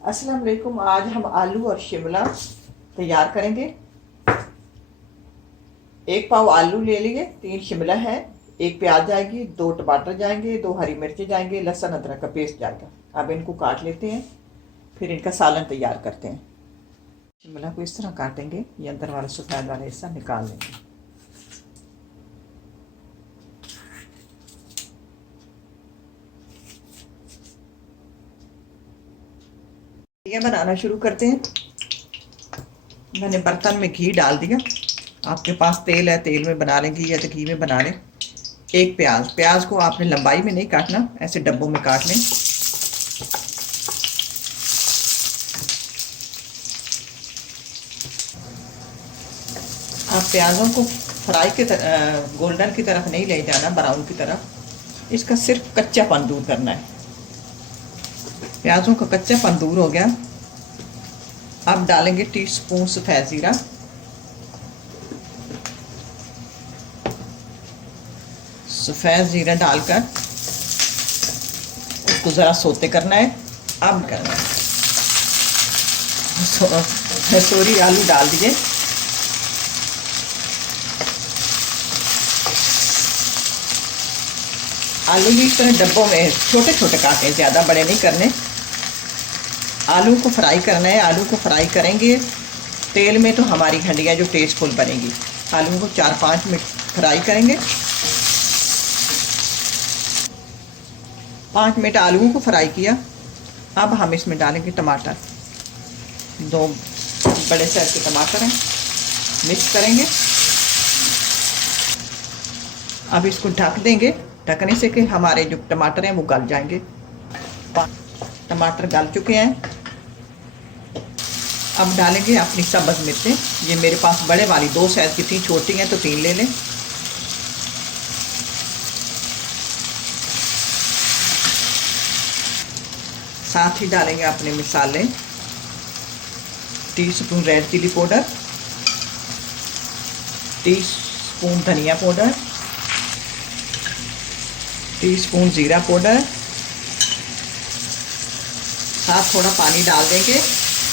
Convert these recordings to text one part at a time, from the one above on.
अस्सलाम वालेकुम। आज हम आलू और शिमला तैयार करेंगे। एक पाव आलू ले लिए, 3 शिमला है, एक प्याज जाएगी, 2 टमाटर जाएंगे, 2 हरी मिर्चें जाएंगे, लहसुन अदरक का पेस्ट जाएगा। अब इनको काट लेते हैं, फिर इनका सालन तैयार करते हैं। शिमला को इस तरह काटेंगे, ये अंदर वाला सफ़ेद वाला हिस्सा निकाल लेंगे। ये बनाना शुरू करते हैं। मैंने बर्तन में घी डाल दिया। आपके पास तेल है, तेल में बना लेंगे या तो घी में बना लें। एक प्याज को आपने लंबाई में नहीं काटना, ऐसे डब्बों में काट लें। आप प्याज़ों को फ्राई के गोल्डन की तरफ नहीं ले जाना, ब्राउन की तरफ। इसका सिर्फ कच्चापन दूर करना है। प्याज़ों का कच्चापन दूर हो गया। अब डालेंगे टीस्पून सफ़ेद ज़ीरा, सफ़ेद ज़ीरा डालकर उसको ज़रा सोते करना है। अब करना है सॉरी, आलू डाल दीजिए। आलू भी इस तरह डब्बों में छोटे छोटे काटें, ज़्यादा बड़े नहीं करने। आलू को फ्राई करना है। आलू को फ्राई करेंगे तेल में तो हमारी हंडिया जो टेस्टफुल बनेगी। आलू को 4-5 मिनट फ्राई करेंगे। 5 मिनट आलूओं को फ्राई किया। अब हम इसमें डालेंगे टमाटर। 2 बड़े साइज के टमाटर हैं, मिक्स करेंगे। अब इसको ढक देंगे, ढकने से कि हमारे जो टमाटर हैं वो गल जाएंगे। टमाटर गल चुके हैं। अब डालेंगे अपनी सब्ज़ मिर्चें। ये मेरे पास बड़े वाली 2 साइज़ की थी, छोटी हैं तो 3 ले लें। साथ ही डालेंगे अपने मसाले। Teaspoon red chilli powder, teaspoon धनिया पाउडर, टीस्पून ज़ीरा पाउडर। साथ थोड़ा पानी डाल देंगे,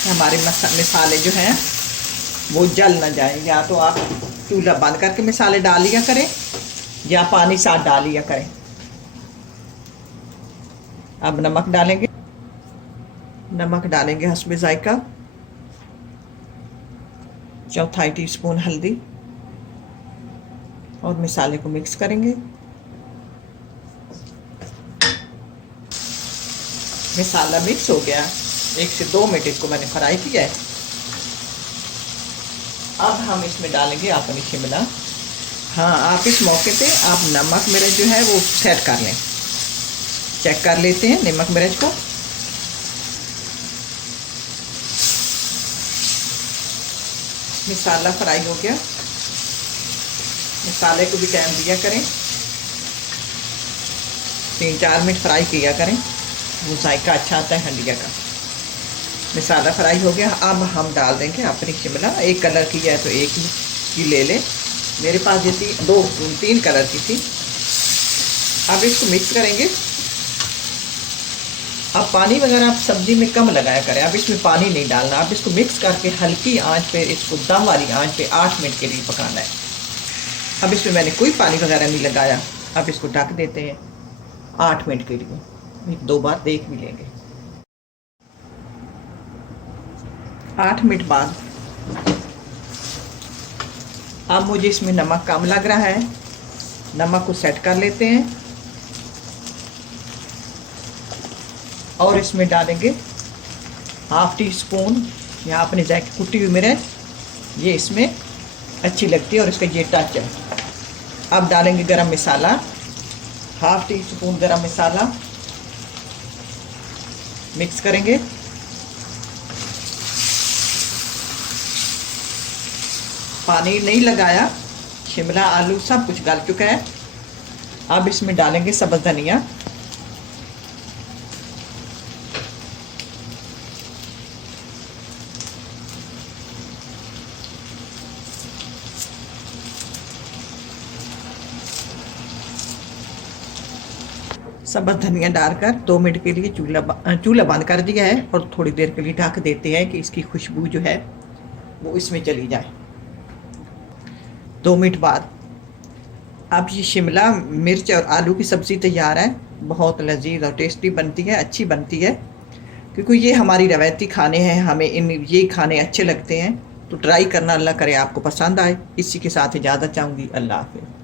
हमारे मसाले जो हैं वो जल ना जाए। या तो आप चूल्हा बंद करके मसाले डाल लिया करें या पानी साथ डाल लिया करें। अब नमक डालेंगे। नमक डालेंगे हस्बे जायका। 1/4 टीस्पून हल्दी और मसाले को मिक्स करेंगे। मसाला मिक्स हो गया। 1 से 2 मिनट इसको मैंने फ्राई किया है। अब हम इसमें डालेंगे अपनी शिमला। हाँ, आप इस मौके पे आप नमक मिर्च जो है वो सेट कर लें। चेक कर लेते हैं नमक मिर्च को। मसाला फ्राई हो गया। मसाले को भी टाइम दिया करें, 3-4 मिनट फ्राई किया करें, वो जायका अच्छा आता है हंडिया का। मसाला फ्राई हो गया। अब हम डाल देंगे अपनी शिमला। एक कलर की है तो एक ही ले लें। मेरे पास ये 3 कलर की थी। अब इसको मिक्स करेंगे। अब पानी वगैरह आप सब्जी में कम लगाया करें। अब इसमें पानी नहीं डालना। अब इसको मिक्स करके हल्की आंच पे, इसको दम वाली आंच पे 8 मिनट के लिए पकाना है। अब इसमें मैंने कोई पानी वगैरह नहीं लगाया। अब इसको ढक देते हैं 8 मिनट के लिए। 2 बार देख भी लेंगे। 8 मिनट बाद अब मुझे इसमें नमक कम लग रहा है। नमक को सेट कर लेते हैं और इसमें डालेंगे 1/2 टीस्पून या अपने जायके कुटी हुई मिर्च। ये इसमें अच्छी लगती है और इसका ये टच है। अब डालेंगे गरम मसाला, 1/2 टीस्पून गरम मसाला। मिक्स करेंगे। पानी नहीं लगाया। शिमला आलू सब कुछ गल चुका है। अब इसमें डालेंगे सब्ज़ धनिया, सब बस धनिया डालकर 2 मिनट के लिए चूल्हा बंद कर दिया है और थोड़ी देर के लिए ढक देते हैं कि इसकी खुशबू जो है वो इसमें चली जाए। 2 मिनट बाद अब ये शिमला मिर्च और आलू की सब्ज़ी तैयार है। बहुत लजीज और टेस्टी बनती है, अच्छी बनती है, क्योंकि ये हमारी रवायती खाने हैं, हमें ये खाने अच्छे लगते हैं। तो ट्राई करना, अल्लाह करे आपको पसंद आए। इसी के साथ इजाज़त चाहूँगी। अल्लाह हाफ़िज़।